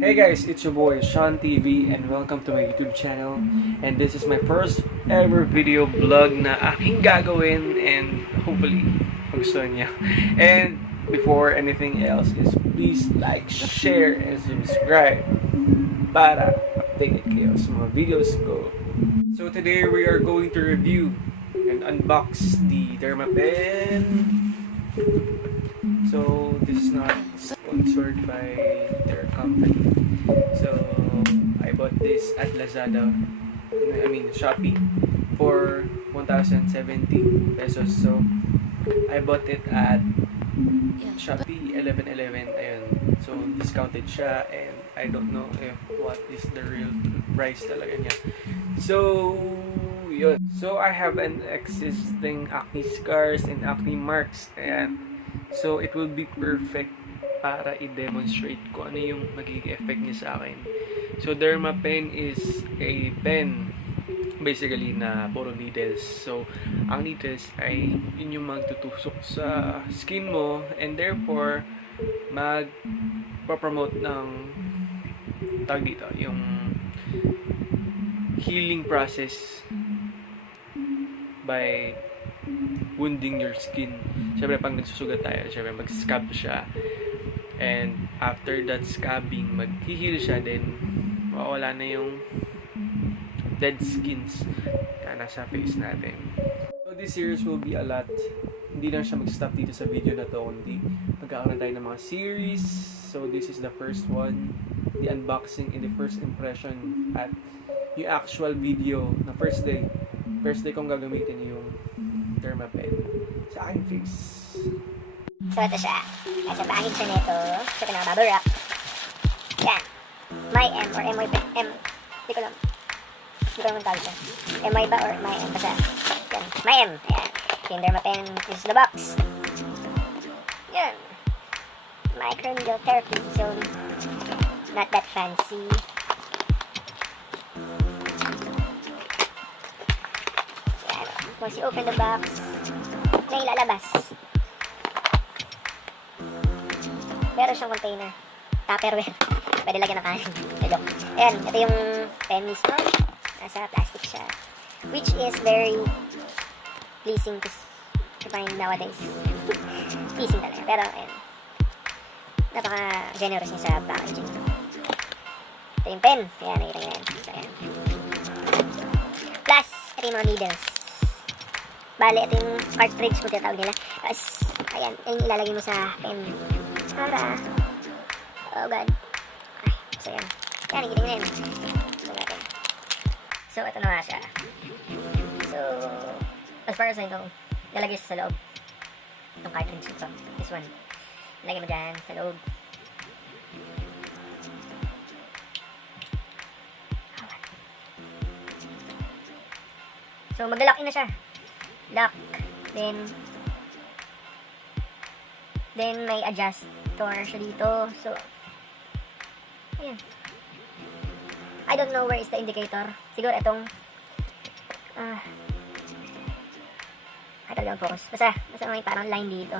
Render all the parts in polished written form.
Hey guys, it's your boy Sean TV and welcome to my YouTube channel. And this is my first ever video vlog na aking gagawin and hopefully magustuhan niya. And before anything else is please like, share, and subscribe para updated kayo sa mga videos ko. So today we are going to review and unbox the Derma Pen. So this is not sponsored by their company. So I bought this at Lazada, Shopee for 1,070 pesos. So I bought it at Shopee 1111. Ayun. So discounted siya and I don't know if what is the real price talaga niya. So yun. So I have an existing acne scars and acne marks and so it will be perfect para i-demonstrate ko ano yung magiging effect niya sa akin. So Derma Pen is a pen basically na puro needles. So ang needles ay yun yung magtutusok sa skin mo and therefore mag-promote ng tawag dito, yung healing process by wounding your skin. Siyempre, pag nagsusugat tayo, siyempre, mag-scab siya. And after that scabbing, mag-heal siya, then mawawala na yung dead skins na nasa face natin. So, this series will be a lot. Hindi lang siya mag-stop dito sa video na to, kundi magkakaroon tayo ng mga series. So, this is the first one. The unboxing and the first impression at yung actual video na first day. First day kong gagamitin yung Derma Pen sa aking face. So ito siya. Kasi package siya nito. So ito na, bubble wrap. Yan. My M or MY M. Hindi ko lang. Hindi ko lang tawag siya. MY ba or My M? Basta. Yan. My M. Ayan. Yung Derma Pen is the box. Yan. Microneedle therapy. So, not that fancy. Once you open the box, may ilalabas. Meron siyang container. Tupperware. Pwede lagyan ng kanin. Joke. Ayan, ito yung pen mismo. Nasa plastic siya. Which is very pleasing to find nowadays. Pleasing talaga. Pero, ayan. Napaka-generous niya sa packaging. Ito yung pen. Ayan, nakita nyo yan. So, ayan. Plus, ito yung mga needles. Bale, ito yung cartridge kung tinatawag nila. Tapos, ayan, yung ilalagay mo sa pen. Para, oh god. Ay, so yan. Yan, ikitin nyo yun. So, natin. So, ito na nga siya. So, as far as I know, ilalagay siya sa loob. Itong cartridge ito. This one. Ilagay mo dyan sa loob. So, mag-lock in na siya. Lock, then may adjuster siya dito. So, ayan. I don't know where is the indicator. Siguro itong ay talagang focus. Basta may parang line dito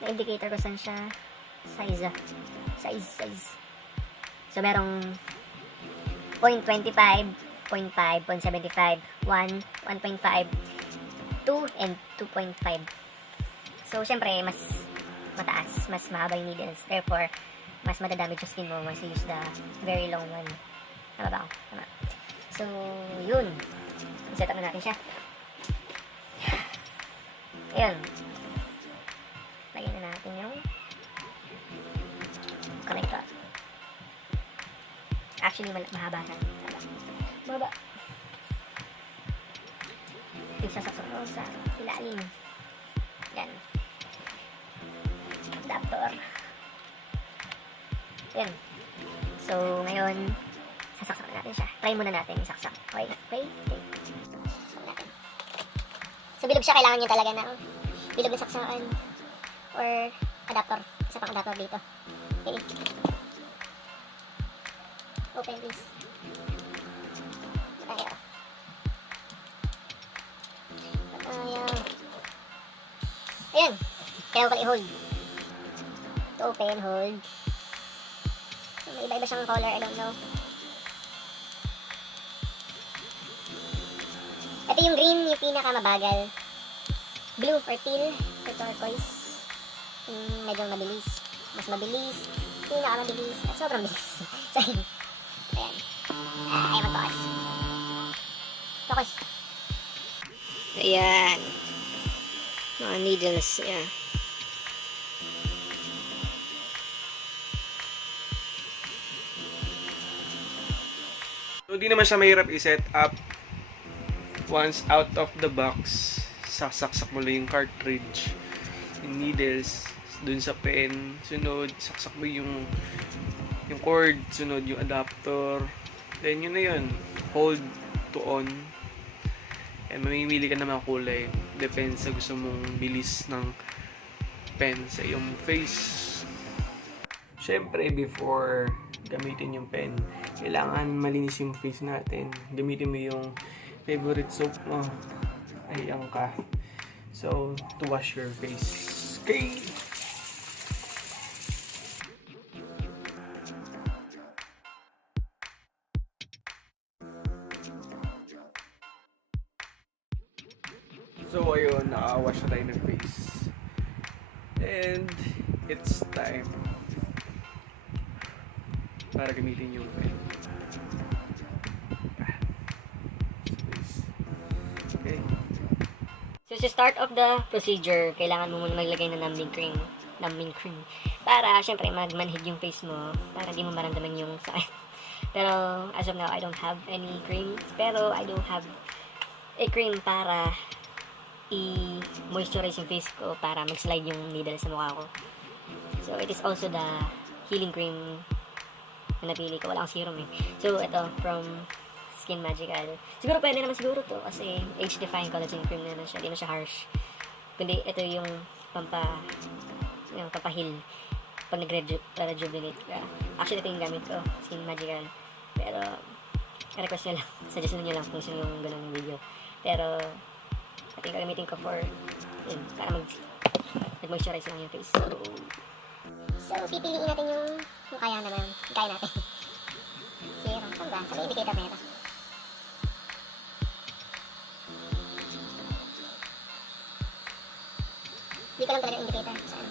na indicator ko saan siya size. So, merong 0.25, 0.5, 0.75, 1, 1.5, 2, and 2.5. So, syempre, mas mataas, mas mahaba yung needles. Therefore, mas madadamage yung skin mo once you use the very long one. Tama ba ako? Tama. So, yun. Set up na natin siya. Ayan. Lagyan na natin yung connector. Actually, mahaba na. Mahaba. Isasaksak mo sa ilalim. Yan. Adapter. Yan. So, ngayon, sasaksak natin siya. Try muna natin isaksak. Okay? So, bilog siya. Kailangan nyo talaga ng bilog na saksakan or adapter. Isa pang adapter dito. Okay. Open this. Ayan. Kailangan ko pala i-hold. To open, hold. So, may iba-iba siyang color, I don't know. Ito yung green, yung pinaka-mabagal. Blue for teal, for turquoise. Yung medyo mabilis. Mas mabilis. Pinaka-mabilis. At sobrang bilis. So, ayan. Ayan, mag-focus. Focus. Ayan. Mga needles, yeah. So, di naman siya mahirap i-set up. Once out of the box, sasaksak mo lang yung cartridge, yung needles, dun sa pen, sunod, saksak mo yung cord, sunod yung adapter, then yun na yun, hold to on, and mamimili ka ng mga kulay, depende sa gusto mong bilis ng pen sa iyong face. Syempre, before gamitin yung pen, kailangan malinis yung face natin. Gamitin mo yung favorite soap mo. Ayan ka. So, to wash your face. Okay! So, ayun, naka-wash na tayo ng face. And, it's time para gamitin yung pen. Okay. So, to start off the procedure, kailangan mo muna maglagay ng numbing cream. Para, syempre, magmanhid yung face mo. Para di mo maramdaman yung sakit. Pero, as of now, I don't have any cream. Pero, I do have a cream para i-moisturize yung face ko para mag-slide yung needle sa mukha ko. So, it is also the healing cream na napili ko. Wala akong serum eh. So, ito, from Skin Magical. Siguro pwede naman siguro to kasi age-defying collagen cream naman siya. Hindi na siya harsh. Kundi ito yung pampahil pag nag-rejuvenate ka. Actually, ito yung gamit ko. Skin Magical. Pero, request nyo lang. Suggest nyo lang kung sino yung ganun video. Pero, ito yung gagamitin ko for yun, para mag-moisturize lang yung face. So, pipiliin natin yung kaya naman. Kaya natin. Serum. Saan ba? Sa may indicator na ito. Hindi ko lang talaga indicator saan.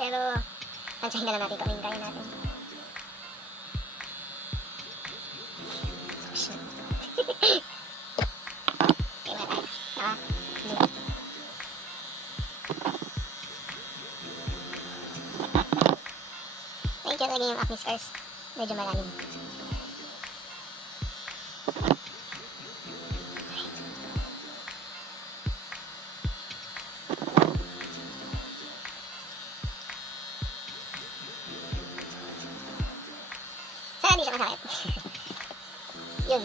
Pero, tansyahin na lang natin kung ano yung kaya natin. Okay, wala tayo. Medyo talaga yung acne scars. Medyo malalim. Sana hindi siya masakit. Yun.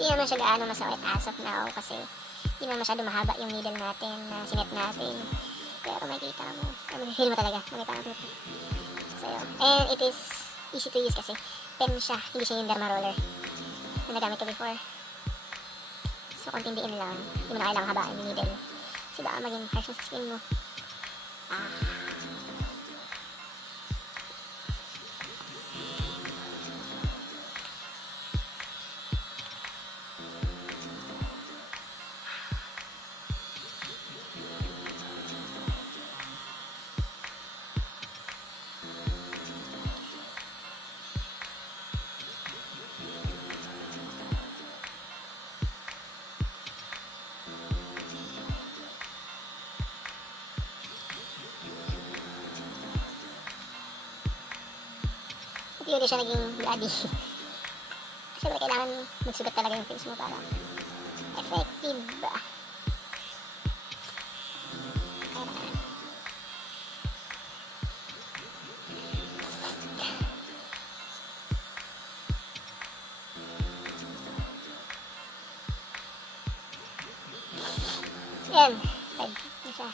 Hindi naman siya gaano masakit as of now kasi hindi naman masyado mahaba yung needle natin na sinet natin. Pero makikita mo. Feel mo talaga. Makita mo dito. So, and it is easy to use kasi pen siya. Hindi siya yung derma roller na nagamit ko before. So, konting diin lang. Hindi mo na kailangang habaan yung needle. Kasi baka maging harsh sa skin mo. Hindi siya naging bloody. Siyempre, kailangan magsugat talaga yung face mo para effective. Yan. Red na siya.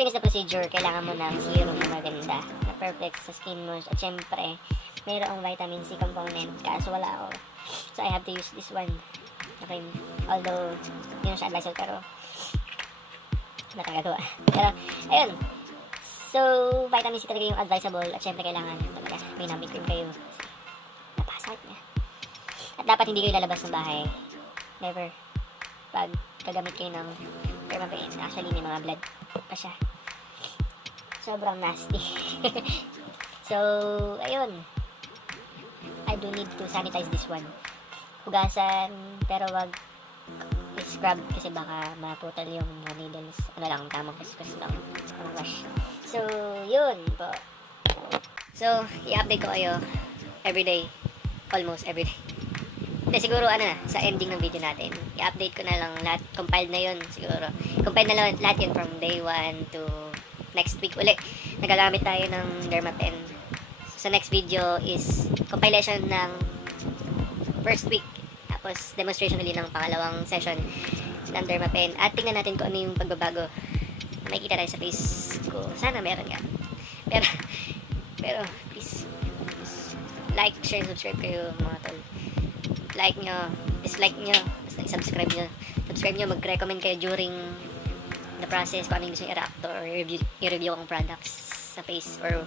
finish the procedure, kailangan mo ng serum na maganda, na perfect sa skin mo. At syempre, mayroong vitamin C component, kaso wala ako. So, I have to use this one. Okay, although, hindi siya advisable, pero natagagawa. Pero, ayun. So, vitamin C talaga yung advisable, at syempre, kailangan talaga may namin cream kayo. Napasakit niya. At dapat hindi kayo lalabas ng bahay. Never. Pag gagamit kayo ng DermaPen, actually may mga blood pa siya. Sobrang nasty. So, ayun. I do need to sanitize this one. Hugasan, pero wag scrub kasi baka maputol yung mga needles. Ano lang, tamang kuskus lang. Tamang wash. So, yun po. So, i-update ko kayo everyday. Almost everyday. Hindi, siguro sa ending ng video natin, i-update ko na lang lahat, compiled na yun siguro. Compiled na lang lahat yun from day 1 to next week uli. Nagagamit tayo ng DermaPen. Sa next video is compilation ng first week. Tapos demonstration ulit ng pangalawang session ng DermaPen. At tingnan natin kung ano yung pagbabago. Makikita tayo sa face ko. Sana meron nga. Pero please like, share, subscribe kayo mga tol. Like nyo, dislike nyo, basta i-subscribe nyo. Subscribe nyo, mag-recommend kayo during the process kung ano yung gusto nyo i-react or i-review kong products sa face or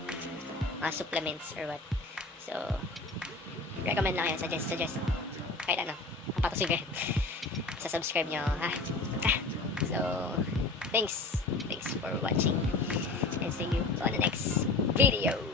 mga supplements or what. So, recommend lang yan, suggest. Kahit ano, papatusin kayo. Sa subscribe nyo, ha? So, thanks for watching and see you on the next video.